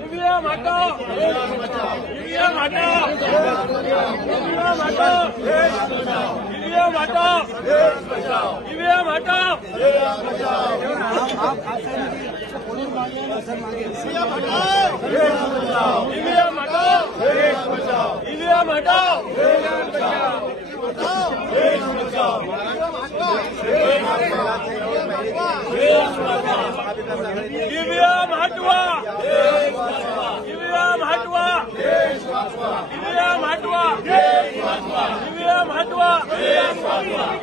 EVM हटाओ, EVM हटाओ, EVM हटाओ, ईवीएम हटाओ, ईवीएम हटाओ, ईवीएम हटाओ, ईवीएम हटाओ, ईवीएम हटवा, ईवीएम हटवा, ईवीएम हटवा, ईवीएम हटवा,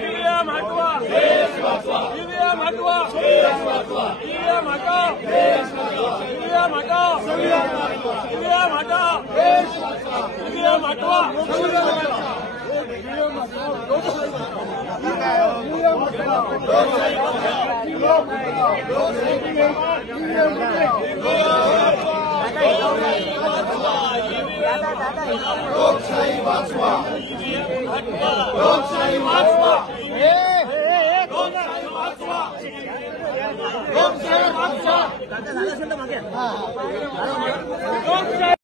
ईवीएम हटवा, ईवीएम हटवा, ईवीएम हटाओ, ईवीएम हटाओ, ईवीएम हटाओ, ईवीएम हटवा, लोकशाही वाचवा, लोकशाही वाचवा, लोकशाही वाचवा, लोकशाही वाचवा.